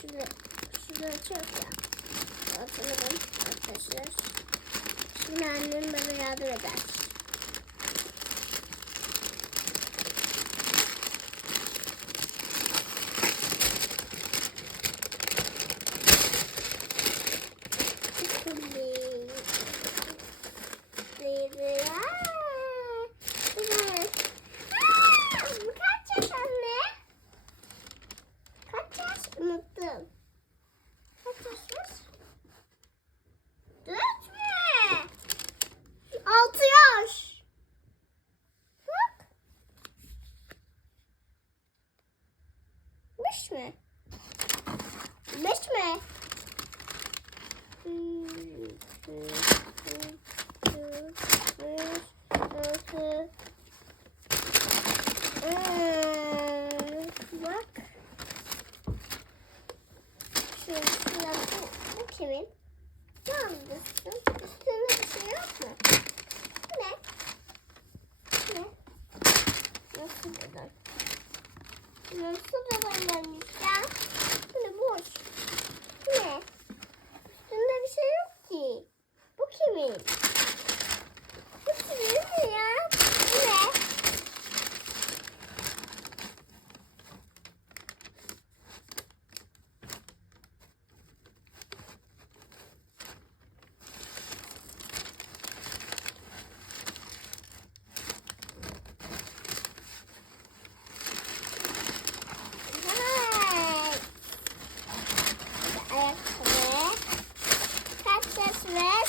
Şurada, şurada açıyoruz ya. Hatırladım arkadaşlar. Şimdi annem bana yardım eder. Kaç yaş anne? Kaç yaş? Unuttum. Kaç yaş? Dört mü? Altı yaş. Bak. Beş mi? Beş mi? Bak. Şu şurası bu kimin? Ne yapıyorsun? Üstünde bir şey yok mu? Bu ne? Bu ne? Nasıl kadar? Nasıl kadarlarmış ya? Bu ne boş? Bu ne? Üstünde bir şey yok ki. Bu kimin? Bu kimin mi ya? Bu ne? Vay. Ayakkabı. Kaç yaş ver?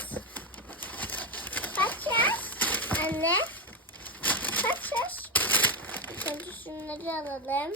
Kaç yaş? Anne. Kaç yaş? Önce şunları alalım.